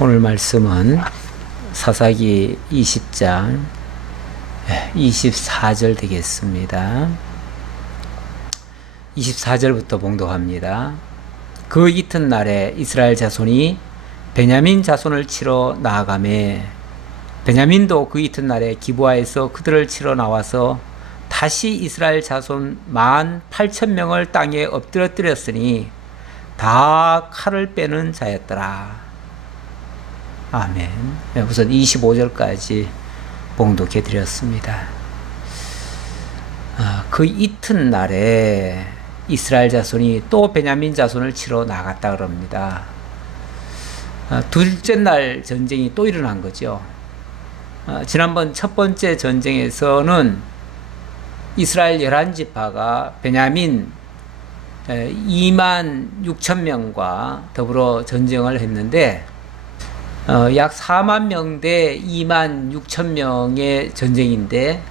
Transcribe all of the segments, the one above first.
오늘 말씀은 사사기 20장 24절 되겠습니다. 24절부터 봉독합니다. 그 이튿날에 이스라엘 자손이 베냐민 자손을 치러 나아가매 베냐민도 그 이튿날에 기브아에서 그들을 치러 나와서 다시 이스라엘 자손 18,000명을 땅에 엎드러뜨렸으니 다 칼을 빼는 자였더라. 아멘. 우선 25절까지 봉독해 드렸습니다. 그 이튿날에 이스라엘 자손이 또 베냐민 자손을 치러 나갔다 그럽니다. 둘째 날 전쟁이 또 일어난 거죠. 지난번 첫 번째 전쟁에서는 이스라엘 11지파가 베냐민 26,000명과 더불어 전쟁을 했는데 약 4만 명 대 26,000명의 전쟁인데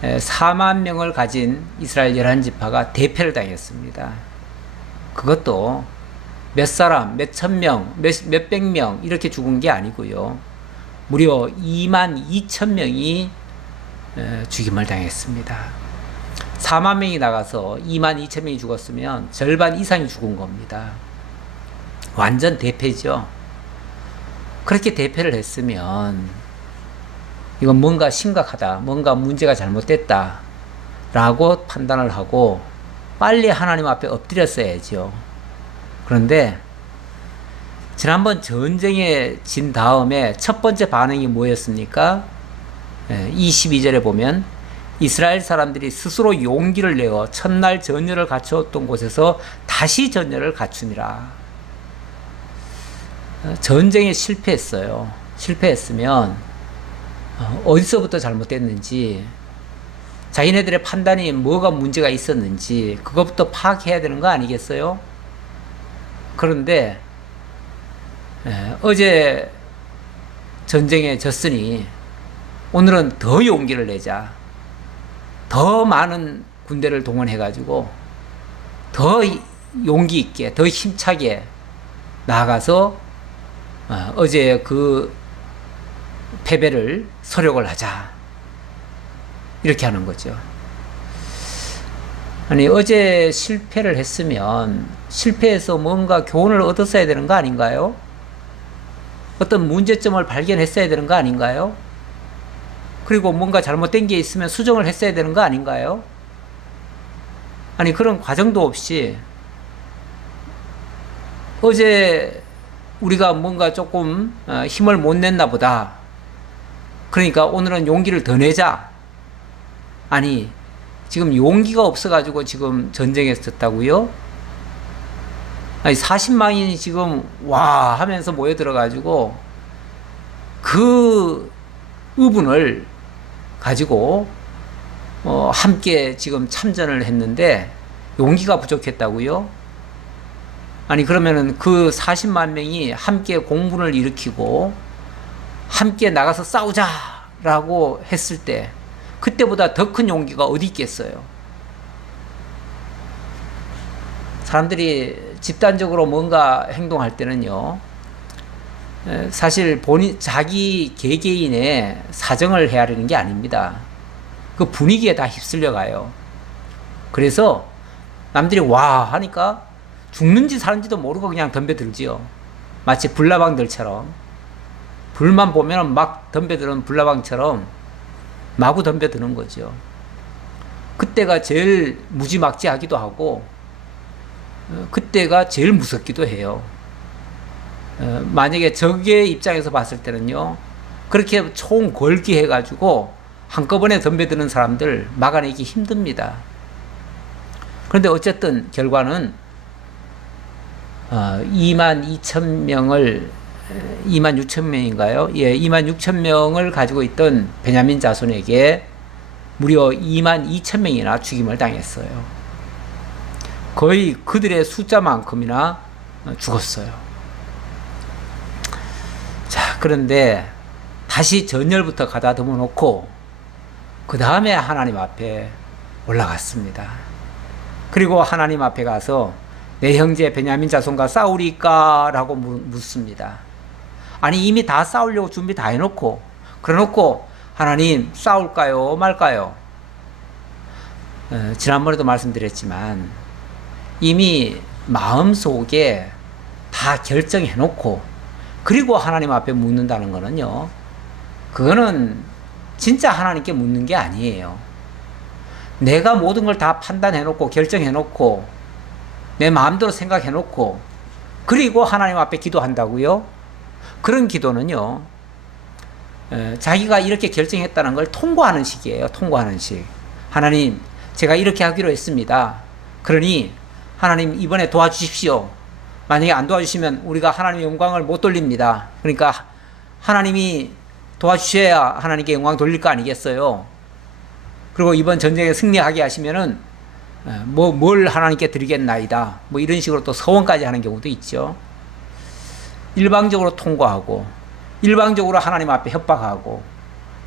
4만 명을 가진 이스라엘 11지파가 대패를 당했습니다. 그것도 몇 사람, 몇 천 명, 몇백 명 이렇게 죽은 게 아니고요. 무려 22,000명이 죽임을 당했습니다. 4만 명이 나가서 22,000명이 죽었으면 절반 이상이 죽은 겁니다. 완전 대패죠. 그렇게 대패를 했으면 이건 뭔가 심각하다, 뭔가 문제가 잘못됐다 라고 판단을 하고 빨리 하나님 앞에 엎드렸어야죠. 그런데 지난번 전쟁에 진 다음에 첫 번째 반응이 뭐였습니까? 22절에 보면 이스라엘 사람들이 스스로 용기를 내어 첫날 전열을 갖추었던 곳에서 다시 전열을 갖추니라. 전쟁에 실패했어요. 실패했으면 어디서부터 잘못됐는지, 자기네들의 판단이 뭐가 문제가 있었는지 그것부터 파악해야 되는 거 아니겠어요? 그런데 어제 전쟁에 졌으니 오늘은 더 용기를 내자, 더 많은 군대를 동원해가지고 더 용기 있게, 더 힘차게 나아가서 어제 그 패배를 서력을 하자, 이렇게 하는 거죠. 아니, 어제 실패를 했으면 실패해서 뭔가 교훈을 얻었어야 되는 거 아닌가요? 어떤 문제점을 발견했어야 되는 거 아닌가요? 그리고 뭔가 잘못된 게 있으면 수정을 했어야 되는 거 아닌가요? 아니, 그런 과정도 없이 어제 우리가 뭔가 조금 힘을 못 냈나 보다, 그러니까 오늘은 용기를 더 내자. 아니, 지금 용기가 없어가지고 지금 전쟁에 졌다고요? 아니, 40만인이 지금 와 하면서 모여들어가지고 그 의분을 가지고 함께 지금 참전을 했는데 용기가 부족했다고요? 아니, 그러면은 그 40만 명이 함께 공분을 일으키고 함께 나가서 싸우자라고 했을 때 그때보다 더 큰 용기가 어디 있겠어요? 사람들이 집단적으로 뭔가 행동할 때는요, 사실 자기 개개인의 사정을 헤아리는 게 아닙니다. 그 분위기에 다 휩쓸려 가요. 그래서 남들이 와 하니까 죽는지 사는지도 모르고 그냥 덤벼들지요. 마치 불나방들처럼, 불만 보면 막 덤벼드는 불나방처럼 마구 덤벼드는 거죠. 그때가 제일 무지막지하기도 하고 그때가 제일 무섭기도 해요. 만약에 적의 입장에서 봤을 때는요, 그렇게 총 걸기 해가지고 한꺼번에 덤벼드는 사람들 막아내기 힘듭니다. 그런데 어쨌든 결과는 22,000명을 26,000명인가요? 예, 26,000명을 가지고 있던 베냐민 자손에게 무려 22,000명이나 죽임을 당했어요. 거의 그들의 숫자만큼이나 죽었어요. 자, 그런데 다시 전열부터 가다듬어 놓고 그 다음에 하나님 앞에 올라갔습니다. 그리고 하나님 앞에 가서 내 형제 베냐민 자손과 싸우리까? 라고 묻습니다. 아니 이미 다 싸우려고 준비 다 해놓고 그래놓고 하나님 싸울까요 말까요? 지난번에도 말씀드렸지만 이미 마음속에 다 결정해놓고 그리고 하나님 앞에 묻는다는 거는요, 그거는 진짜 하나님께 묻는 게 아니에요. 내가 모든 걸 다 판단해놓고 결정해놓고 내 마음대로 생각해놓고 그리고 하나님 앞에 기도한다고요? 그런 기도는요, 자기가 이렇게 결정했다는 걸 통보하는 식이에요. 통보하는 식. 하나님, 제가 이렇게 하기로 했습니다. 그러니 하나님 이번에 도와주십시오. 만약에 안 도와주시면 우리가 하나님의 영광을 못 돌립니다. 그러니까 하나님이 도와주셔야 하나님께 영광 돌릴 거 아니겠어요? 그리고 이번 전쟁에 승리하게 하시면은 뭘 하나님께 드리겠나이다. 뭐 이런 식으로 또 서원까지 하는 경우도 있죠. 일방적으로 통과하고, 일방적으로 하나님 앞에 협박하고,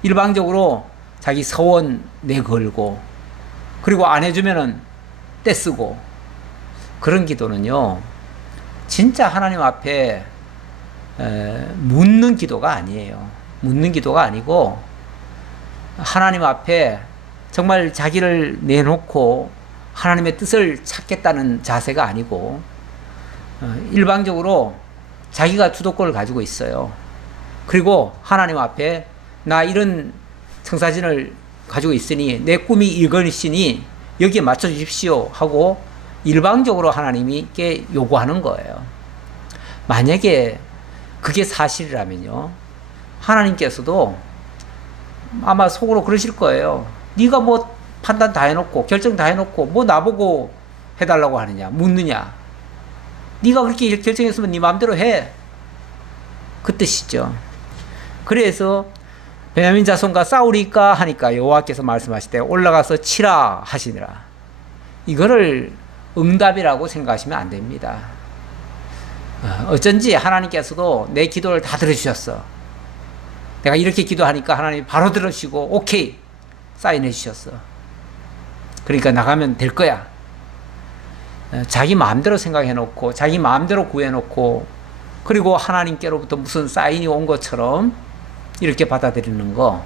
일방적으로 자기 서원 내걸고, 그리고 안 해주면은 떼쓰고, 그런 기도는요, 진짜 하나님 앞에 묻는 기도가 아니에요. 묻는 기도가 아니고, 하나님 앞에 정말 자기를 내놓고 하나님의 뜻을 찾겠다는 자세가 아니고, 일방적으로 자기가 주도권을 가지고 있어요. 그리고 하나님 앞에 나 이런 청사진을 가지고 있으니 내 꿈이 이것이니 여기에 맞춰 주십시오 하고 일방적으로 하나님께 요구하는 거예요. 만약에 그게 사실이라면요, 하나님께서도 아마 속으로 그러실 거예요. 네가 뭐 판단 다 해놓고 결정 다 해놓고 뭐 나보고 해달라고 하느냐, 묻느냐. 네가 그렇게 결정했으면 네 마음대로 해. 그 뜻이죠. 그래서 베냐민 자손과 싸우리까 하니까 여호와께서 말씀하실 때 올라가서 치라 하시니라. 이거를 응답이라고 생각하시면 안 됩니다. 어쩐지 하나님께서도 내 기도를 다 들어주셨어. 내가 이렇게 기도하니까 하나님이 바로 들으시고 오케이 사인해 주셨어. 그러니까 나가면 될 거야. 자기 마음대로 생각해놓고 자기 마음대로 구해놓고 그리고 하나님께로부터 무슨 사인이 온 것처럼 이렇게 받아들이는 거,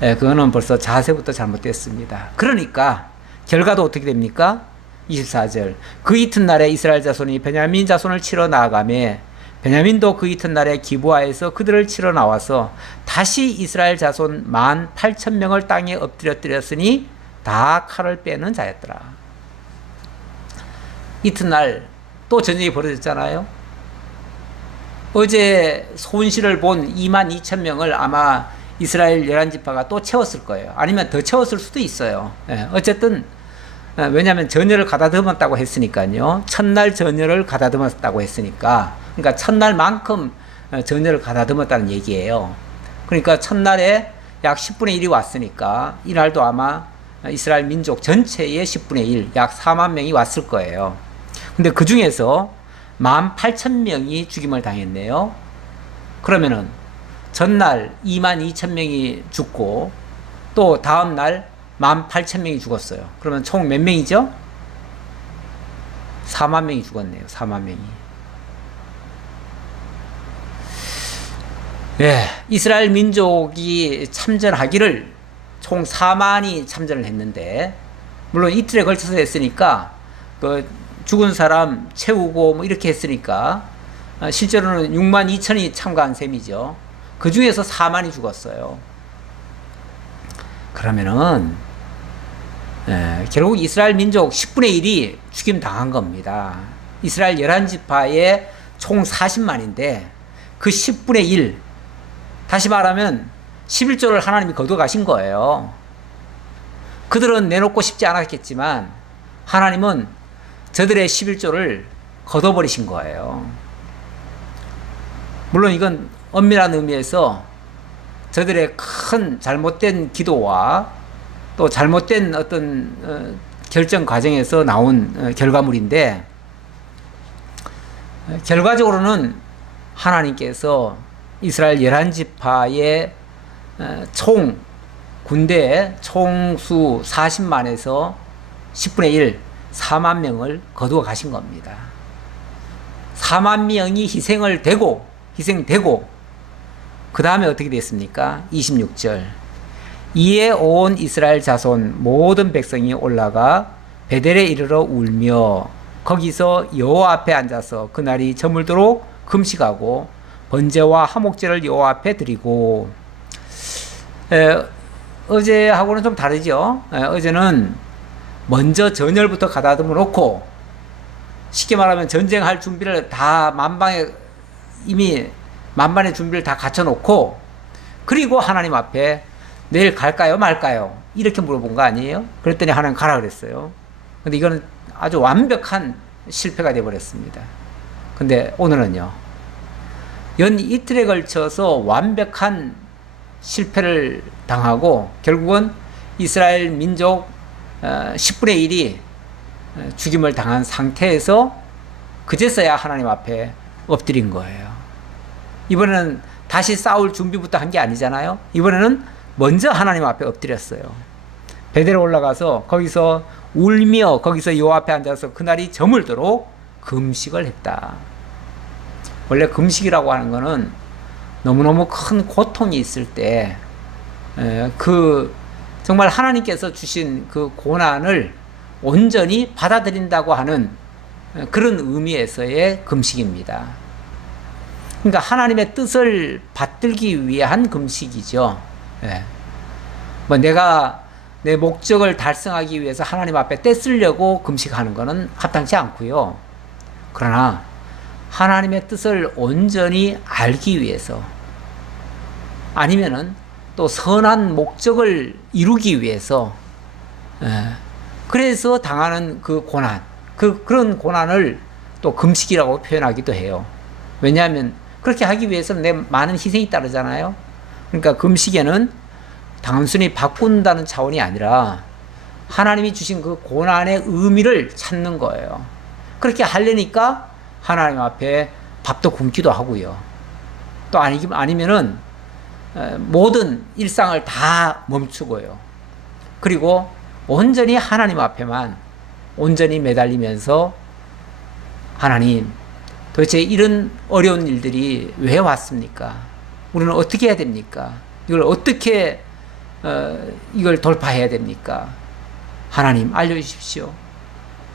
그거는 벌써 자세부터 잘못됐습니다. 그러니까 결과도 어떻게 됩니까? 24절. 그 이튿날에 이스라엘 자손이 베냐민 자손을 치러 나아가매 베냐민도 그 이튿날에 기브아에서 그들을 치러 나와서 다시 이스라엘 자손 18,000명을 땅에 엎드렸으니 다 칼을 빼는 자였더라. 이튿날 또 전쟁이 벌어졌잖아요. 어제 손실을 본 22,000명을 아마 이스라엘 11지파가 또 채웠을 거예요. 아니면 더 채웠을 수도 있어요. 어쨌든 왜냐하면 전열을 가다듬었다고 했으니까요. 첫날 전열을 가다듬었다고 했으니까, 그러니까 첫날만큼 전열을 가다듬었다는 얘기예요. 그러니까 첫날에 약 10분의 1이 왔으니까 이날도 아마 이스라엘 민족 전체의 10분의 1, 약 4만 명이 왔을 거예요. 근데 그 중에서 18,000명이 죽임을 당했네요. 그러면은 전날 22,000명이 죽고 또 다음날 18,000명이 죽었어요. 그러면 총 몇 명이죠? 4만 명이 죽었네요. 4만 명이. 이스라엘 민족이 참전하기를 총 4만이 참전을 했는데, 물론 이틀에 걸쳐서 했으니까 그 죽은 사람 채우고 뭐 이렇게 했으니까 실제로는 6만 2천이 참가한 셈이죠. 그 중에서 4만이 죽었어요. 그러면은 결국 이스라엘 민족 10분의 1이 죽임 당한 겁니다. 이스라엘 11지파의 총 40만인데 그 10분의 1, 다시 말하면 11조를 하나님이 거둬 가신 거예요. 그들은 내놓고 싶지 않았겠지만 하나님은 저들의 11조를 걷어버리신 거예요. 물론 이건 엄밀한 의미에서 저들의 큰 잘못된 기도와 또 잘못된 어떤 결정 과정에서 나온 결과물인데, 결과적으로는 하나님께서 이스라엘 11지파의 총 군대의 총수 40만에서 10분의 1, 4만 명을 거두어 가신 겁니다. 4만 명이 희생을 되고 희생되고 그 다음에 어떻게 됐습니까? 26절. 이에 온 이스라엘 자손 모든 백성이 올라가 베델에 이르러 울며 거기서 여호와 앞에 앉아서 그날이 저물도록 금식하고 번제와 화목제를 여호와 앞에 드리고. 어제하고는 좀 다르죠. 어제는 먼저 전열부터 가다듬어 놓고, 쉽게 말하면 전쟁할 준비를 다 이미 만반의 준비를 다 갖춰 놓고, 그리고 하나님 앞에 내일 갈까요 말까요 이렇게 물어본 거 아니에요? 그랬더니 하나님 가라 그랬어요. 근데 이거는 아주 완벽한 실패가 되어 버렸습니다. 근데 오늘은요, 연 이틀에 걸쳐서 완벽한 실패를 당하고 결국은 이스라엘 민족 10분의 1이 죽임을 당한 상태에서 그제서야 하나님 앞에 엎드린 거예요. 이번에는 다시 싸울 준비부터 한 게 아니잖아요. 이번에는 먼저 하나님 앞에 엎드렸어요. 베델에 올라가서 거기서 울며 거기서 여호와 앞에 앉아서 그날이 저물도록 금식을 했다. 원래 금식이라고 하는 거는 너무너무 큰 고통이 있을 때 정말 하나님께서 주신 그 고난을 온전히 받아들인다고 하는 그런 의미에서의 금식입니다. 그러니까 하나님의 뜻을 받들기 위한 금식이죠. 뭐 내가 내 목적을 달성하기 위해서 하나님 앞에 떼쓰려고 금식하는 것은 합당치 않고요. 그러나 하나님의 뜻을 온전히 알기 위해서, 아니면은 또 선한 목적을 이루기 위해서, 그래서 당하는 그 고난, 그런 고난을 또 금식이라고 표현하기도 해요. 왜냐하면 그렇게 하기 위해서는 내 많은 희생이 따르잖아요. 그러니까 금식에는 단순히 바꾼다는 차원이 아니라 하나님이 주신 그 고난의 의미를 찾는 거예요. 그렇게 하려니까 하나님 앞에 밥도 굶기도 하고요. 또 아니면은 모든 일상을 다 멈추고요. 그리고 온전히 하나님 앞에만 온전히 매달리면서, 하나님, 도대체 이런 어려운 일들이 왜 왔습니까? 우리는 어떻게 해야 됩니까? 이걸 어떻게 이걸 돌파해야 됩니까? 하나님 알려주십시오.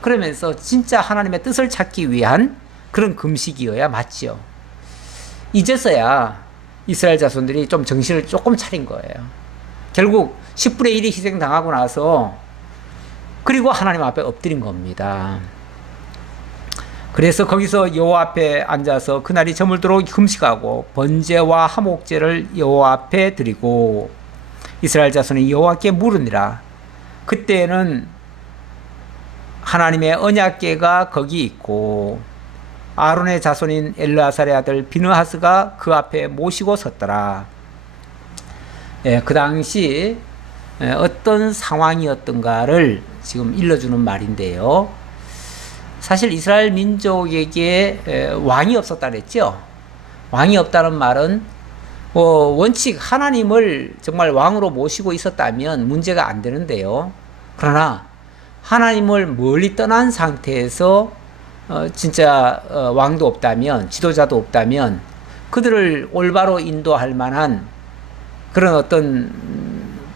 그러면서 진짜 하나님의 뜻을 찾기 위한 그런 금식이어야 맞지요. 이제서야 이스라엘 자손들이 좀 정신을 조금 차린 거예요. 결국 10분의 1이 희생당하고 나서 그리고 하나님 앞에 엎드린 겁니다. 그래서 거기서 여호와 앞에 앉아서 그날이 저물도록 금식하고 번제와 화목제를 여호와 앞에 드리고 이스라엘 자손이 여호와께 물으니라. 그때는 하나님의 언약궤가 거기 있고 아론의 자손인 엘르아살의 아들 비느하스가 그 앞에 모시고 섰더라. 그 당시 어떤 상황이었던가를 지금 일러주는 말인데요. 사실 이스라엘 민족에게 왕이 없었다 그랬죠. 왕이 없다는 말은 원칙 하나님을 정말 왕으로 모시고 있었다면 문제가 안 되는데요. 그러나 하나님을 멀리 떠난 상태에서 진짜 왕도 없다면, 지도자도 없다면 그들을 올바로 인도할 만한 그런 어떤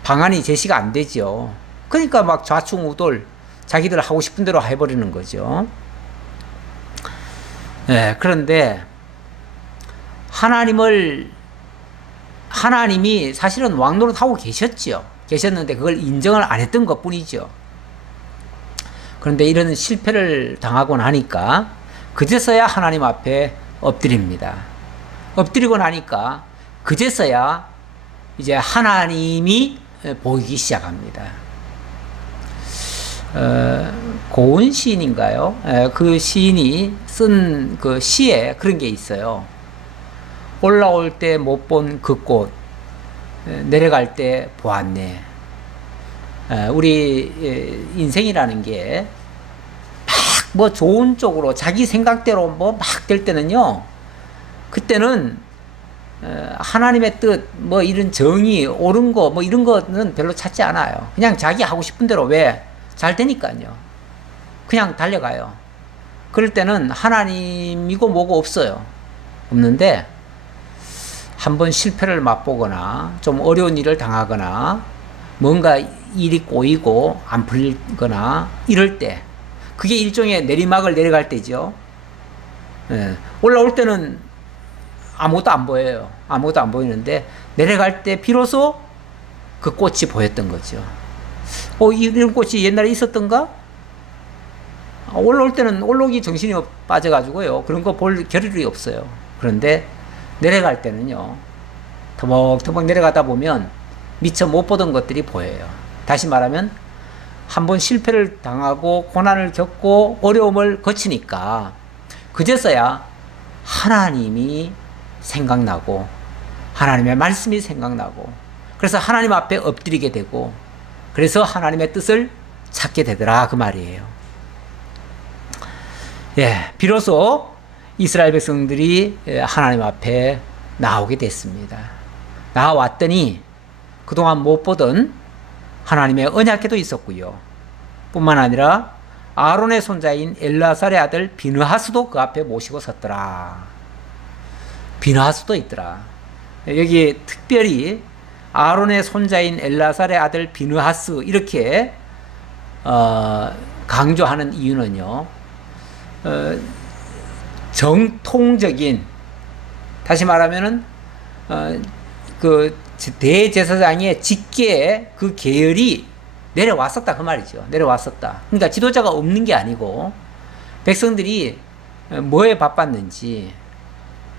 방안이 제시가 안 되죠. 그러니까 막 좌충우돌 자기들 하고 싶은 대로 해버리는 거죠. 그런데 하나님이 사실은 왕노릇 하고 계셨는데 그걸 인정을 안 했던 것 뿐이죠. 그런데 이런 실패를 당하고 나니까 그제서야 하나님 앞에 엎드립니다. 엎드리고 나니까 그제서야 이제 하나님이 보이기 시작합니다. 고은 시인인가요? 그 시인이 쓴 그 시에 그런 게 있어요. 올라올 때 못 본 그 꽃, 내려갈 때 보았네. 우리 인생이라는 게 막 뭐 좋은 쪽으로 자기 생각대로 뭐 막 될 때는요, 그때는 하나님의 뜻, 뭐 이런 정의, 옳은 거, 뭐 이런 거는 별로 찾지 않아요. 그냥 자기 하고 싶은 대로 왜? 잘 되니까요. 그냥 달려가요. 그럴 때는 하나님이고 뭐고 없어요. 없는데 한번 실패를 맛보거나 좀 어려운 일을 당하거나 뭔가 일이 꼬이고 안 풀리거나 이럴 때 그게 일종의 내리막을 내려갈 때죠. 예. 올라올 때는 아무것도 안 보여요. 아무것도 안 보이는데 내려갈 때 비로소 그 꽃이 보였던 거죠. 이런 꽃이 옛날에 있었던가? 올라올 때는 올라오기 정신이 빠져가지고요. 그런 거 볼 겨를이 없어요. 그런데 내려갈 때는요. 터벅터벅 내려가다 보면 미처 못 보던 것들이 보여요. 다시 말하면 한번 실패를 당하고 고난을 겪고 어려움을 거치니까 그제서야 하나님이 생각나고 하나님의 말씀이 생각나고 그래서 하나님 앞에 엎드리게 되고 그래서 하나님의 뜻을 찾게 되더라 그 말이에요. 예, 비로소 이스라엘 백성들이 하나님 앞에 나오게 됐습니다. 나왔더니 그동안 못 보던 하나님의 언약궤도 있었고요. 뿐만 아니라 아론의 손자인 엘라살의 아들 비느하스도 그 앞에 모시고 섰더라. 비느하스도 있더라. 여기 특별히 아론의 손자인 엘라살의 아들 비느하스 이렇게 강조하는 이유는요. 정통적인 다시 말하면은 그 대제사장의 직계의 그 계열이 내려왔었다 그 말이죠. 내려왔었다. 그러니까 지도자가 없는 게 아니고 백성들이 뭐에 바빴는지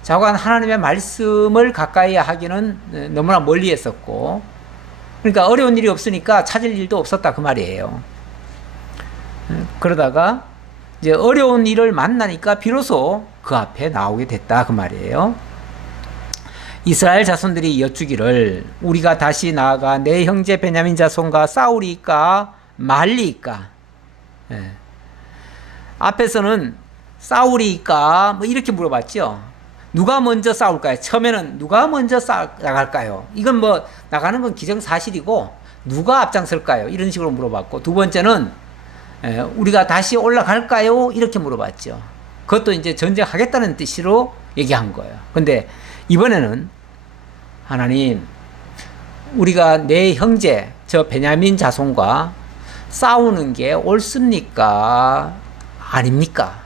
자관 하나님의 말씀을 가까이 하기는 너무나 멀리 했었고 그러니까 어려운 일이 없으니까 찾을 일도 없었다 그 말이에요. 그러다가 이제 어려운 일을 만나니까 비로소 그 앞에 나오게 됐다 그 말이에요. 이스라엘 자손들이 여쭈기를 우리가 다시 나아가 내 형제 베냐민 자손과 싸우리까 말리까. 예. 앞에서는 싸우리까 뭐 이렇게 물어봤죠. 누가 먼저 싸울까요? 처음에는 누가 먼저 나갈까요? 이건 뭐 나가는 건 기정사실이고 누가 앞장설까요? 이런 식으로 물어봤고 두 번째는 우리가 다시 올라갈까요? 이렇게 물어봤죠. 그것도 이제 전쟁하겠다는 뜻으로 얘기한 거예요. 근데 이번에는 하나님, 우리가 내 형제, 저 베냐민 자손과 싸우는 게 옳습니까? 아닙니까?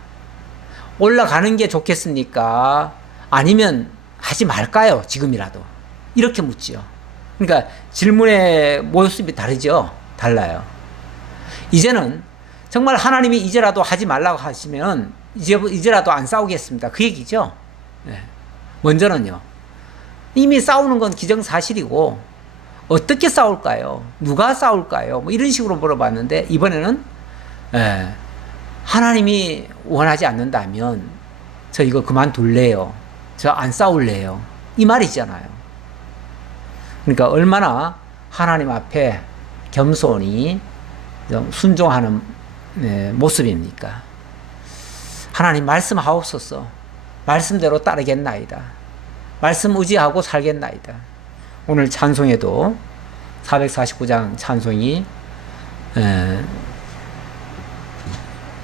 올라가는 게 좋겠습니까? 아니면 하지 말까요? 지금이라도. 이렇게 묻지요. 그러니까 질문의 모습이 다르죠? 달라요. 이제는 정말 하나님이 이제라도 하지 말라고 하시면 이제라도 안 싸우겠습니다. 그 얘기죠. 네. 먼저는요. 이미 싸우는 건 기정사실이고 어떻게 싸울까요? 누가 싸울까요? 뭐 이런 식으로 물어봤는데 이번에는 하나님이 원하지 않는다면 저 이거 그만둘래요. 저 안 싸울래요. 이 말이잖아요. 그러니까 얼마나 하나님 앞에 겸손히 순종하는 모습입니까? 하나님 말씀하옵소서. 말씀대로 따르겠나이다. 말씀 의지하고 살겠나이다. 오늘 찬송에도 449장 찬송이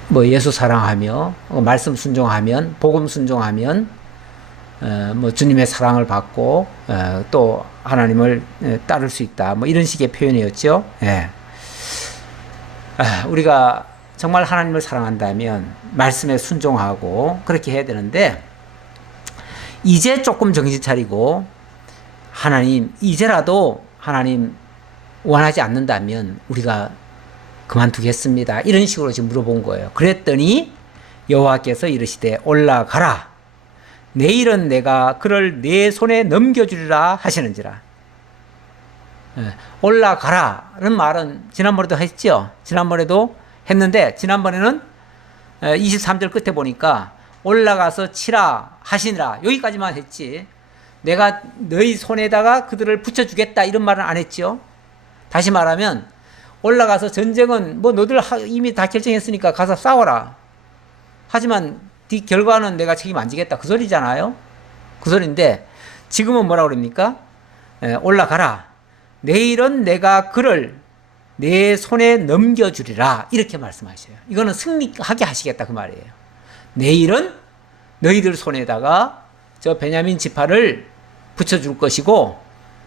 뭐 예수 사랑하며 말씀 순종하면 복음 순종하면 뭐 주님의 사랑을 받고 또 하나님을 따를 수 있다. 뭐 이런 식의 표현이었죠. 예. 우리가 정말 하나님을 사랑한다면 말씀에 순종하고 그렇게 해야 되는데 이제 조금 정신 차리고 하나님 이제라도 하나님 원하지 않는다면 우리가 그만두겠습니다. 이런 식으로 지금 물어본 거예요. 그랬더니 여호와께서 이르시되 올라가라. 내일은 내가 그를 내 손에 넘겨주리라 하시는지라. 올라가라는 말은 지난번에도 했죠. 지난번에도 했는데 지난번에는 23절 끝에 보니까 올라가서 치라 하시니라 여기까지만 했지 내가 너희 손에다가 그들을 붙여주겠다 이런 말은 안 했죠. 다시 말하면 올라가서 전쟁은 뭐 너들 이미 다 결정했으니까 가서 싸워라. 하지만 뒤 결과는 내가 책임 안 지겠다 그 소리잖아요. 그 소리인데 지금은 뭐라고 그럽니까? 올라가라. 내일은 내가 그를 내 손에 넘겨주리라 이렇게 말씀하셔요. 이거는 승리하게 하시겠다 그 말이에요. 내일은 너희들 손에다가 저 베냐민 지파를 붙여줄 것이고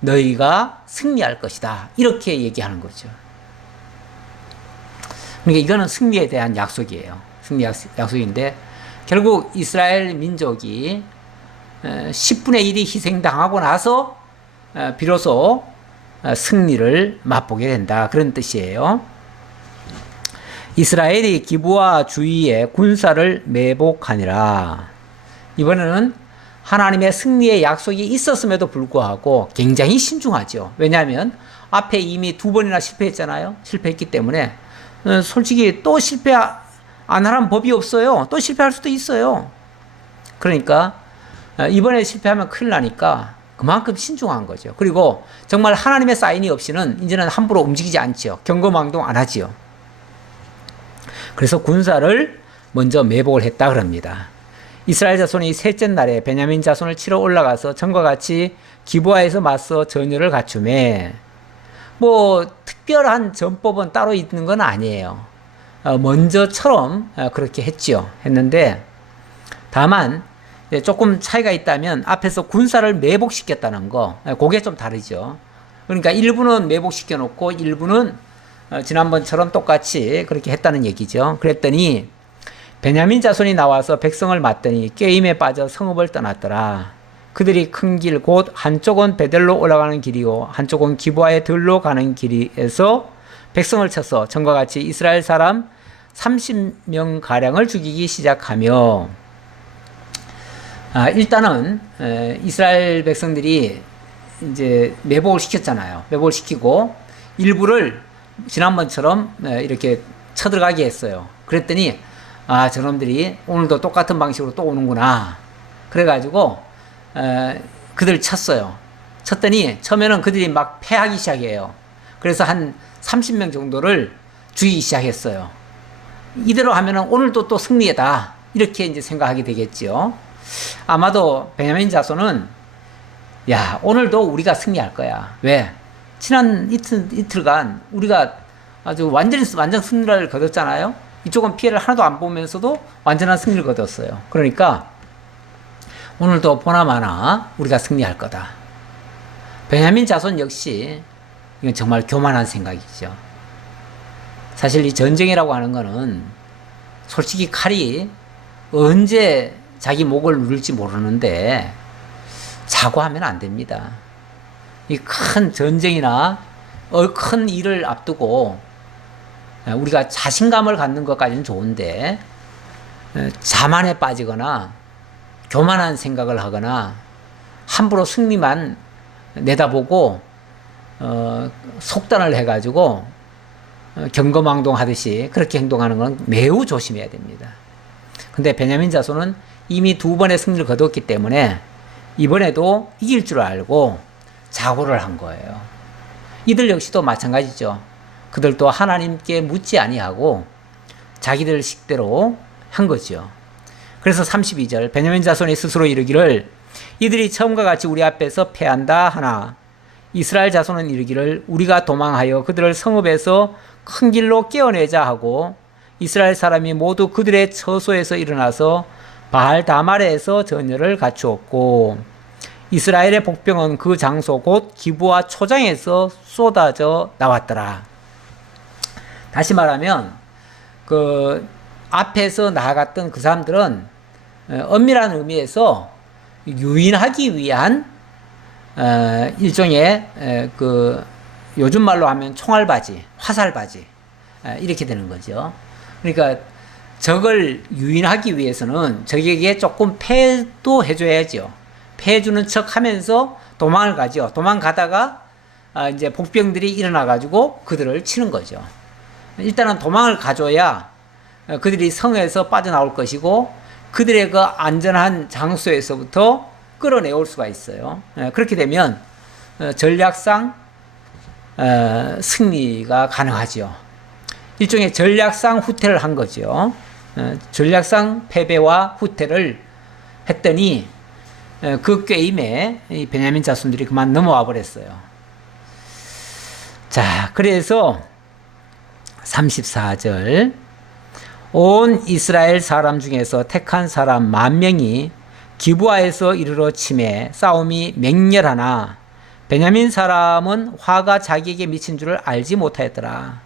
너희가 승리할 것이다. 이렇게 얘기하는 거죠. 그러니까 이거는 승리에 대한 약속이에요. 승리 약속인데 결국 이스라엘 민족이 10분의 1이 희생당하고 나서 비로소 승리를 맛보게 된다. 그런 뜻이에요. 이스라엘이 기브와 주위에 군사를 매복하니라. 이번에는 하나님의 승리의 약속이 있었음에도 불구하고 굉장히 신중하죠. 왜냐하면 앞에 이미 2번이나 실패했잖아요. 실패했기 때문에 솔직히 또 실패 안 하라는 법이 없어요. 또 실패할 수도 있어요. 그러니까 이번에 실패하면 큰일 나니까 그만큼 신중한 거죠. 그리고 정말 하나님의 사인이 없이는 이제는 함부로 움직이지 않죠. 경거망동 안 하지요. 그래서 군사를 먼저 매복을 했다 그럽니다. 이스라엘 자손이 셋째 날에 베냐민 자손을 치러 올라가서 전과 같이 기브아에서 맞서 전열을 갖추매 뭐 특별한 전법은 따로 있는 건 아니에요. 먼저처럼 그렇게 했는데 다만 조금 차이가 있다면 앞에서 군사를 매복시켰다는 거 그게 좀 다르죠. 그러니까 일부는 매복시켜 놓고 일부는 지난번처럼 똑같이 그렇게 했다는 얘기죠. 그랬더니 베냐민 자손이 나와서 백성을 맞더니 꾀임에 빠져 성읍을 떠났더라. 그들이 큰 길 곧 한쪽은 베델로 올라가는 길이요 한쪽은 기브아의 들로 가는 길에서 백성을 쳐서 전과 같이 이스라엘 사람 30명 가량을 죽이기 시작하며 일단은 이스라엘 백성들이 이제 매복을 시켰잖아요. 매복을 시키고 일부를 지난번처럼 이렇게 쳐들어가게 했어요. 그랬더니 저놈들이 오늘도 똑같은 방식으로 또 오는구나. 그래가지고 그들 쳤어요. 쳤더니 처음에는 그들이 막 패하기 시작해요. 그래서 한 30명 정도를 죽이기 시작했어요. 이대로 하면은 오늘도 또 승리다. 이렇게 이제 생각하게 되겠죠. 아마도 베냐민 자손은 야, 오늘도 우리가 승리할 거야. 왜? 지난 이틀간 우리가 아주 완전 승리를 거뒀잖아요. 이쪽은 피해를 하나도 안 보면서도 완전한 승리를 거뒀어요. 그러니까 오늘도 보나마나 우리가 승리할 거다. 베냐민 자손 역시 이건 정말 교만한 생각이죠. 사실 이 전쟁이라고 하는 거는 솔직히 칼이 언제 자기 목을 누를지 모르는데 자고하면 안 됩니다. 이 큰 전쟁이나 큰 일을 앞두고 우리가 자신감을 갖는 것까지는 좋은데 자만에 빠지거나 교만한 생각을 하거나 함부로 승리만 내다보고 속단을 해가지고 경거망동 하듯이 그렇게 행동하는 건 매우 조심해야 됩니다. 근데 베냐민 자손은 이미 2번의 승리를 거뒀기 때문에 이번에도 이길 줄 알고 자고를 한 거예요. 이들 역시도 마찬가지죠. 그들도 하나님께 묻지 아니하고 자기들 식대로 한 거죠. 그래서 32절 베냐민 자손이 스스로 이르기를 이들이 처음과 같이 우리 앞에서 패한다 하나 이스라엘 자손은 이르기를 우리가 도망하여 그들을 성읍에서 큰 길로 깨어내자 하고 이스라엘 사람이 모두 그들의 처소에서 일어나서 바알 다말에서 전열을 갖추었고 이스라엘의 복병은 그 장소 곧 기브아 초장에서 쏟아져 나왔더라. 다시 말하면 그 앞에서 나아갔던 그 사람들은 엄밀한 의미에서 유인하기 위한 일종의 그 요즘 말로 하면 총알바지, 화살바지 이렇게 되는 거죠. 그러니까 적을 유인하기 위해서는 적에게 조금 패도 해줘야죠. 패해주는 척 하면서 도망을 가죠. 도망가다가 이제 복병들이 일어나가지고 그들을 치는 거죠. 일단은 도망을 가줘야 그들이 성에서 빠져나올 것이고 그들의 그 안전한 장소에서부터 끌어내올 수가 있어요. 그렇게 되면 전략상 승리가 가능하죠. 일종의 전략상 후퇴를 한 거죠. 전략상 패배와 후퇴를 했더니 그 꾀임에 이 베냐민 자손들이 그만 넘어와 버렸어요. 자, 그래서 34절 온 이스라엘 사람 중에서 택한 사람 10,000명이 기브아에서 이르러 치매 싸움이 맹렬하나 베냐민 사람은 화가 자기에게 미친 줄을 알지 못하였더라.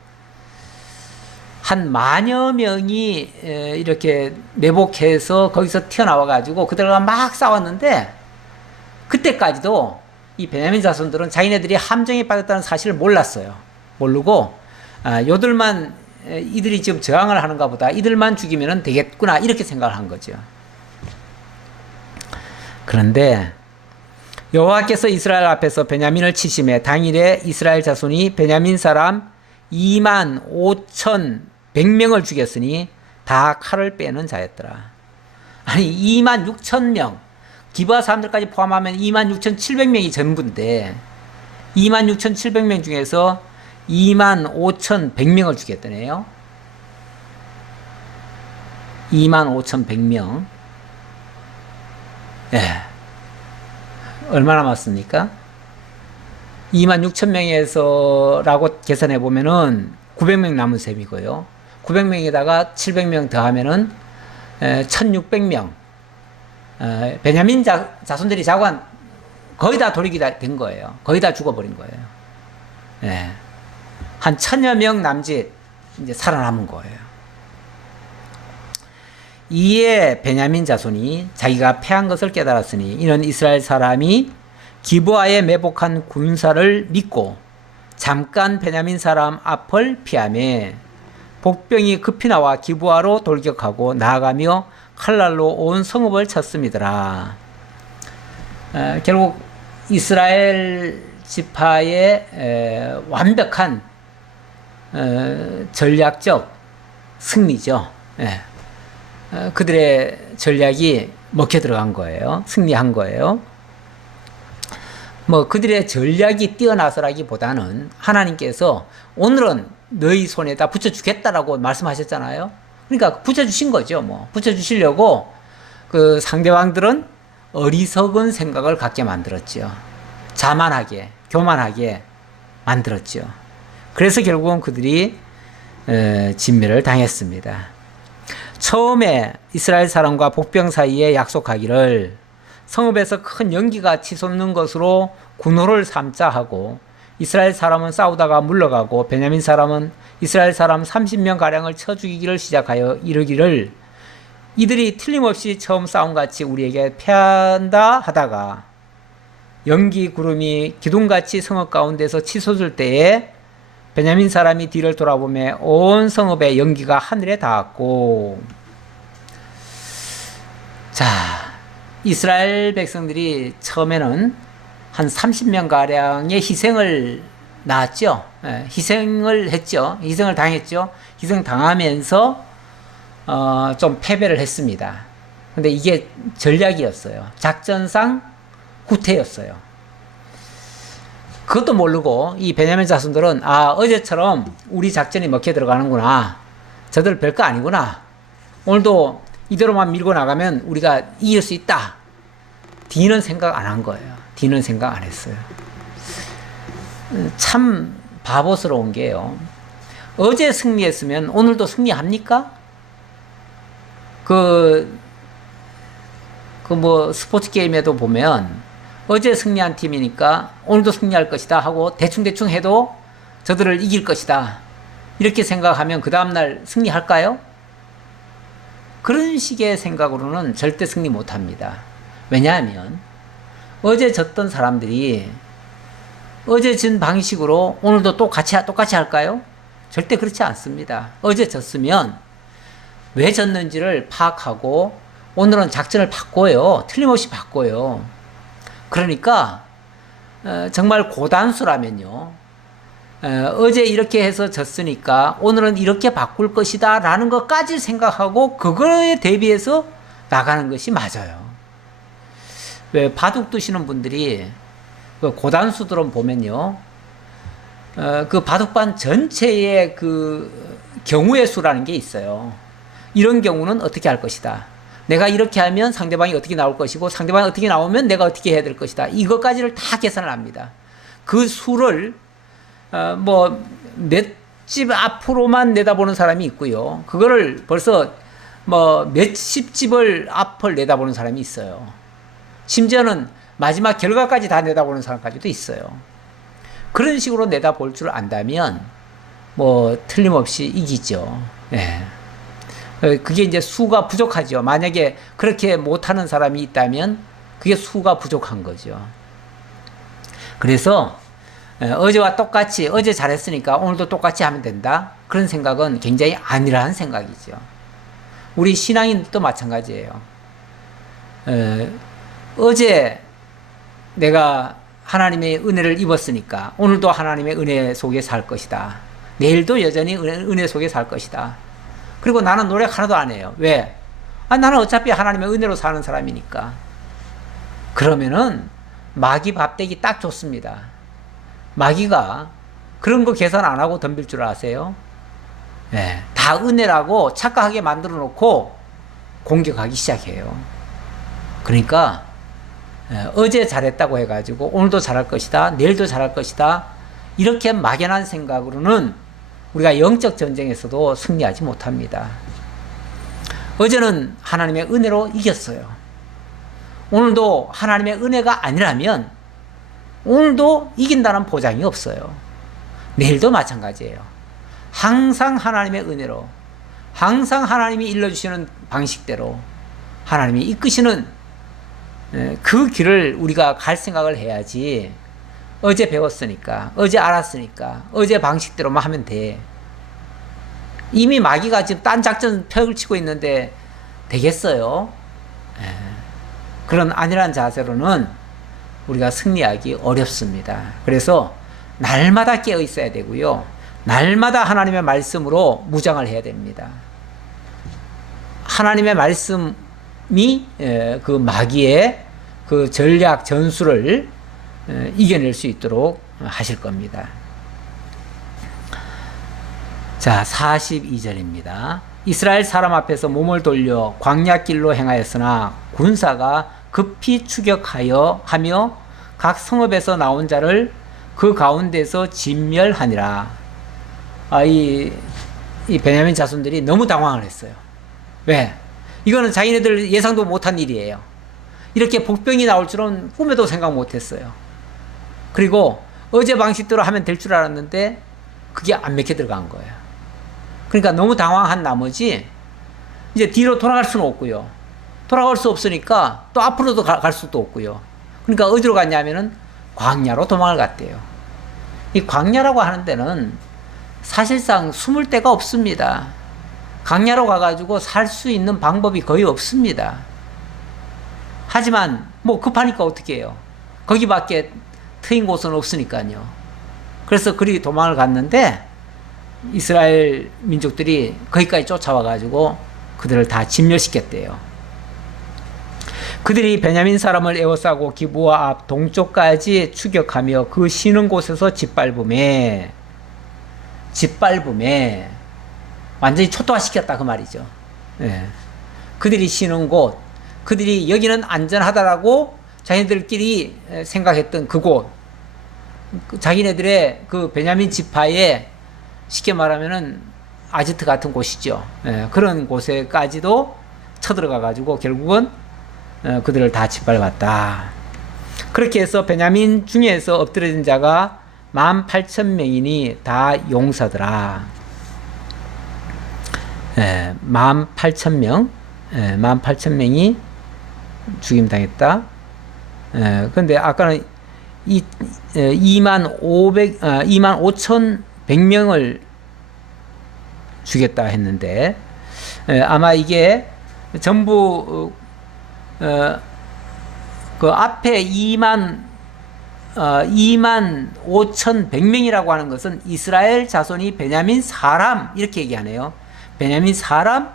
한 만여 명이 이렇게 매복해서 거기서 튀어나와 가지고 그들과 막 싸웠는데, 그때까지도 이 베냐민 자손들은 자기네들이 함정에 빠졌다는 사실을 몰랐어요. 모르고 요들만 이들이 지금 저항을 하는가 보다, 이들만 죽이면 되겠구나, 이렇게 생각을 한 거죠. 그런데 여호와께서 이스라엘 앞에서 베냐민을 치심해 당일에 이스라엘 자손이 베냐민 사람 25,100명을 죽였으니 다 칼을 빼는 자였더라. 아니 26,000명, 기브아 사람들까지 포함하면 26,700명이 전부인데 26,700명 중에서 25,100명을 죽였다네요. 25,100명. 예. 얼마나 남았습니까? 26,000명에서 라고 계산해 보면은 900명 남은 셈이고요. 900명에다가 700명 더하면은 1,600명. 베냐민 자손들이 자고한 거의 다 돌이기 된 거예요. 거의 다 죽어버린 거예요. 예. 한 1,000여 명 남짓 이제 살아남은 거예요. 이에 베냐민 자손이 자기가 패한 것을 깨달았으니 이는 이스라엘 사람이 기브아에 매복한 군사를 믿고 잠깐 베냐민 사람 앞을 피하며 복병이 급히 나와 기브아로 돌격하고 나아가며 칼날로 온 성읍을 쳤습니다. 결국 이스라엘 지파의 완벽한 전략적 승리죠. 예. 그들의 전략이 먹혀 들어간 거예요. 승리한 거예요. 뭐 그들의 전략이 뛰어나서라기보다는 하나님께서 오늘은 너희 손에다 붙여주겠다라고 말씀하셨잖아요. 그러니까 붙여주신 거죠. 뭐 붙여주시려고 그 상대방들은 어리석은 생각을 갖게 만들었죠. 자만하게, 교만하게 만들었죠. 그래서 결국은 그들이 진멸을 당했습니다. 처음에 이스라엘 사람과 복병 사이에 약속하기를 성읍에서 큰 연기가 치솟는 것으로 군호를 삼자 하고 이스라엘 사람은 싸우다가 물러가고 베냐민 사람은 이스라엘 사람 30명 가량을 쳐 죽이기를 시작하여 이르기를 이들이 틀림없이 처음 싸움같이 우리에게 패한다 하다가 연기 구름이 기둥같이 성읍 가운데서 치솟을 때에 베냐민 사람이 뒤를 돌아보며 온 성읍의 연기가 하늘에 닿았고, 자, 이스라엘 백성들이 처음에는 한 30명가량의 희생을 낳았죠. 희생을 했죠. 희생을 당했죠. 희생 당하면서 좀 패배를 했습니다. 근데 이게 전략이었어요. 작전상 후퇴였어요. 그것도 모르고 이 베냐민 자손들은 어제처럼 우리 작전이 먹혀 들어가는구나. 저들 별거 아니구나. 오늘도 이대로만 밀고 나가면 우리가 이길 수 있다. 뒤는 생각 안 한 거예요. 뒤는 생각 안 했어요. 참 바보스러운 게요. 어제 승리했으면 오늘도 승리합니까? 스포츠 게임에도 보면 어제 승리한 팀이니까 오늘도 승리할 것이다 하고 대충대충 해도 저들을 이길 것이다. 이렇게 생각하면 그 다음날 승리할까요? 그런 식의 생각으로는 절대 승리 못합니다. 왜냐하면 어제 졌던 사람들이 어제 진 방식으로 오늘도 똑같이 할까요? 절대 그렇지 않습니다. 어제 졌으면 왜 졌는지를 파악하고 오늘은 작전을 바꿔요. 틀림없이 바꿔요. 그러니까 정말 고단수라면요. 어제 이렇게 해서 졌으니까 오늘은 이렇게 바꿀 것이다 라는 것까지 생각하고 그거에 대비해서 나가는 것이 맞아요. 왜 바둑 두시는 분들이 고단수들은 보면요. 그 바둑반 전체의 그 경우의 수라는 게 있어요. 이런 경우는 어떻게 할 것이다. 내가 이렇게 하면 상대방이 어떻게 나올 것이고 상대방이 어떻게 나오면 내가 어떻게 해야 될 것이다. 이것까지를 다 계산을 합니다. 그 수를 몇 집 앞으로만 내다보는 사람이 있고요. 그거를 벌써 몇십 집을 앞을 내다보는 사람이 있어요. 심지어는 마지막 결과까지 다 내다보는 사람까지도 있어요. 그런 식으로 내다볼 줄 안다면 뭐 틀림없이 이기죠. 예. 그게 이제 수가 부족하죠. 만약에 그렇게 못하는 사람이 있다면 그게 수가 부족한 거죠. 그래서 어제와 똑같이 어제 잘했으니까 오늘도 똑같이 하면 된다. 그런 생각은 굉장히 안일한 생각이죠. 우리 신앙인도 마찬가지예요. 어제 내가 하나님의 은혜를 입었으니까 오늘도 하나님의 은혜 속에 살 것이다. 내일도 여전히 은혜 속에 살 것이다. 그리고 나는 노력 하나도 안 해요. 왜? 나는 어차피 하나님의 은혜로 사는 사람이니까. 그러면은 마귀 밥되기 딱 좋습니다. 마귀가 그런 거 계산 안 하고 덤빌 줄 아세요? 네, 다 은혜라고 착각하게 만들어 놓고 공격하기 시작해요. 그러니까 어제 잘했다고 해가지고 오늘도 잘할 것이다, 내일도 잘할 것이다, 이렇게 막연한 생각으로는 우리가 영적 전쟁에서도 승리하지 못합니다. 어제는 하나님의 은혜로 이겼어요. 오늘도 하나님의 은혜가 아니라면 오늘도 이긴다는 보장이 없어요. 내일도 마찬가지예요. 항상 하나님의 은혜로, 항상 하나님이 일러주시는 방식대로 하나님이 이끄시는 그 길을 우리가 갈 생각을 해야지, 어제 배웠으니까, 어제 알았으니까, 어제 방식대로만 하면 돼. 이미 마귀가 지금 딴 작전 펼치고 있는데 되겠어요? 그런 안일한 자세로는 우리가 승리하기 어렵습니다. 그래서 날마다 깨어 있어야 되고요. 날마다 하나님의 말씀으로 무장을 해야 됩니다. 하나님의 말씀이 그 마귀의 그 전략, 전술을 이겨낼 수 있도록 하실 겁니다. 자, 42절입니다. 이스라엘 사람 앞에서 몸을 돌려 광야길로 행하였으나 군사가 급히 추격하여 하며 각 성읍에서 나온 자를 그 가운데서 진멸하니라. 이 베냐민 자손들이 너무 당황을 했어요. 왜? 이거는 자기네들 예상도 못한 일이에요. 이렇게 복병이 나올 줄은 꿈에도 생각 못했어요. 그리고 어제 방식대로 하면 될 줄 알았는데 그게 안 맥혀 들어간 거예요. 그러니까 너무 당황한 나머지 이제 뒤로 돌아갈 수는 없고요. 돌아갈 수 없으니까 또 앞으로도 갈 수도 없고요. 그러니까 어디로 갔냐면은 광야로 도망을 갔대요. 이 광야라고 하는 데는 사실상 숨을 데가 없습니다. 광야로 가가지고 살 수 있는 방법이 거의 없습니다. 하지만 뭐 급하니까 어떻게 해요? 거기밖에 트인 곳은 없으니까요. 그래서 그리 도망을 갔는데 이스라엘 민족들이 거기까지 쫓아와가지고 그들을 다 진멸시켰대요. 그들이 베냐민 사람을 에워싸고 기브아 앞 동쪽까지 추격하며 그 쉬는 곳에서 짓밟음에 완전히 초토화시켰다 그 말이죠. 예. 그들이 쉬는 곳, 그들이 여기는 안전하다라고 자기네들끼리 생각했던 그곳, 자기네들의 그 베냐민 지파의 쉽게 말하면은 아지트 같은 곳이죠. 예. 그런 곳에까지도 쳐들어가 가지고 결국은 그들을 다 짓밟았다. 그렇게 해서 베냐민 중에서 엎드려진 자가 18,000명이니 다 용사더라. 18,000명, 18,000명이 죽임당했다. 그런데 아까는 25,100명을 죽였다 했는데, 아마 이게 전부 그 앞에 25,100명이라고 하는 것은 이스라엘 자손이 베냐민 사람 이렇게 얘기하네요. 베냐민 사람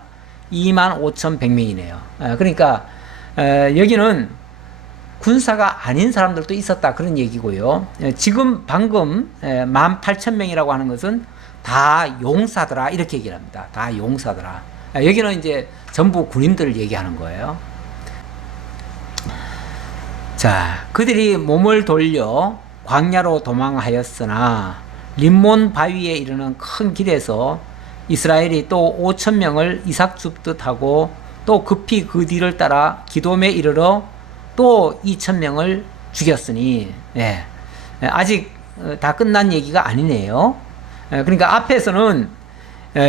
25,100명이네요. 그러니까 여기는 군사가 아닌 사람들도 있었다 그런 얘기고요. 지금 방금 18,000명이라고 하는 것은 다 용사더라 이렇게 얘기를 합니다. 다 용사더라. 여기는 이제 전부 군인들을 얘기하는 거예요. 자, 그들이 몸을 돌려 광야로 도망하였으나 림몬 바위에 이르는 큰 길에서 이스라엘이 또 5,000명을 이삭 줍듯 하고 또 급히 그 뒤를 따라 기돔에 이르러 또 2,000명을 죽였으니, 예, 아직 다 끝난 얘기가 아니네요. 그러니까 앞에서는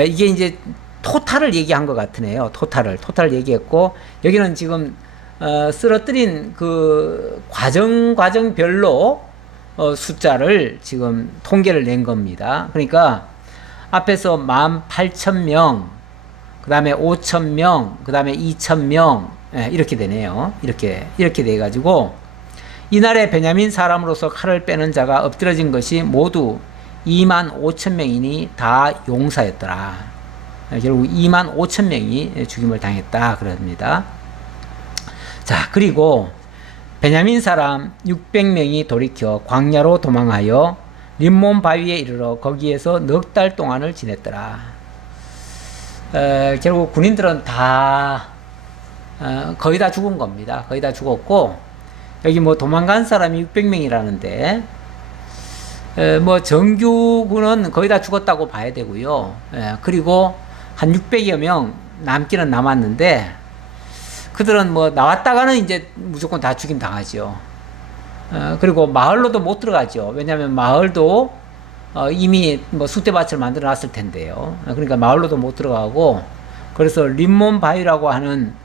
이게 이제 토탈을 얘기한 것 같으네요. 토탈을 얘기했고, 여기는 지금 쓰러뜨린 그 과정별로 숫자를 지금 통계를 낸 겁니다. 그러니까 앞에서 18,000명, 그 다음에 5,000명, 그 다음에 2,000명, 이렇게 되네요. 이렇게 돼가지고, 이날에 베냐민 사람으로서 칼을 빼는 자가 엎드러진 것이 모두 25,000명이니 다 용사였더라. 결국 25,000명이 죽임을 당했다. 그럽니다. 자, 그리고 베냐민 사람 600명이 돌이켜 광야로 도망하여 림몬 바위에 이르러 거기에서 넉 달 동안을 지냈더라. 결국 군인들은 다 거의 다 죽은 겁니다. 거의 다 죽었고, 여기 뭐 도망간 사람이 600명이라는데 뭐 정규군은 거의 다 죽었다고 봐야 되고요. 그리고 한 600여 명 남기는 남았는데, 그들은 뭐 나왔다가는 이제 무조건 다 죽임 당하죠. 그리고 마을로도 못 들어가죠. 왜냐하면 마을도 이미 뭐 숫대밭을 만들어 놨을 텐데요. 그러니까 마을로도 못 들어가고, 그래서 림몬 바위라고 하는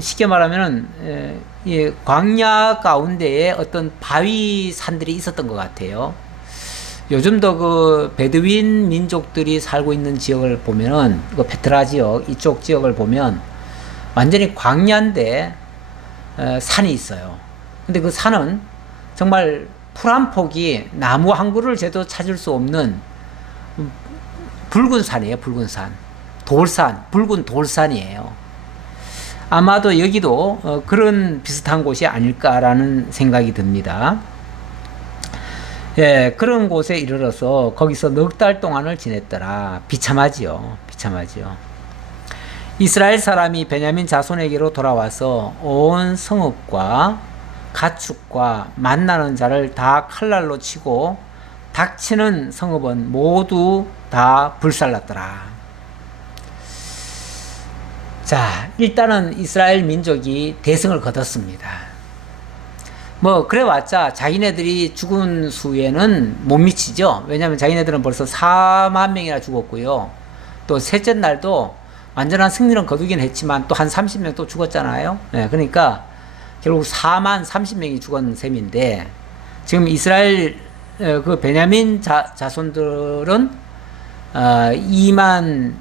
쉽게 말하면은 이 광야 가운데에 어떤 바위 산들이 있었던 것 같아요. 요즘도 그 베드윈 민족들이 살고 있는 지역을 보면은, 그 페트라 지역 이쪽 지역을 보면 완전히 광야인데 산이 있어요. 근데 그 산은 정말 풀 한 폭이 나무 한 그루를 재도 찾을 수 없는 붉은 산이에요. 붉은 산, 돌산, 붉은 돌산이에요. 아마도 여기도 그런 비슷한 곳이 아닐까라는 생각이 듭니다. 예, 그런 곳에 이르러서 거기서 넉 달 동안을 지냈더라. 비참하지요. 이스라엘 사람이 베냐민 자손에게로 돌아와서 온 성읍과 가축과 만나는 자를 다 칼날로 치고 닥치는 성읍은 모두 다 불살랐더라. 자, 일단은 이스라엘 민족이 대승을 거뒀습니다. 뭐 그래왔자 자기네들이 죽은 수에는 못 미치죠. 왜냐하면 자기네들은 벌써 4만 명이나 죽었고요. 또 셋째 날도 완전한 승리는 거두긴 했지만 또 한 30명 또 죽었잖아요. 그러니까 결국 4만 30명이 죽은 셈인데, 지금 이스라엘 그 베냐민 자손들은 2만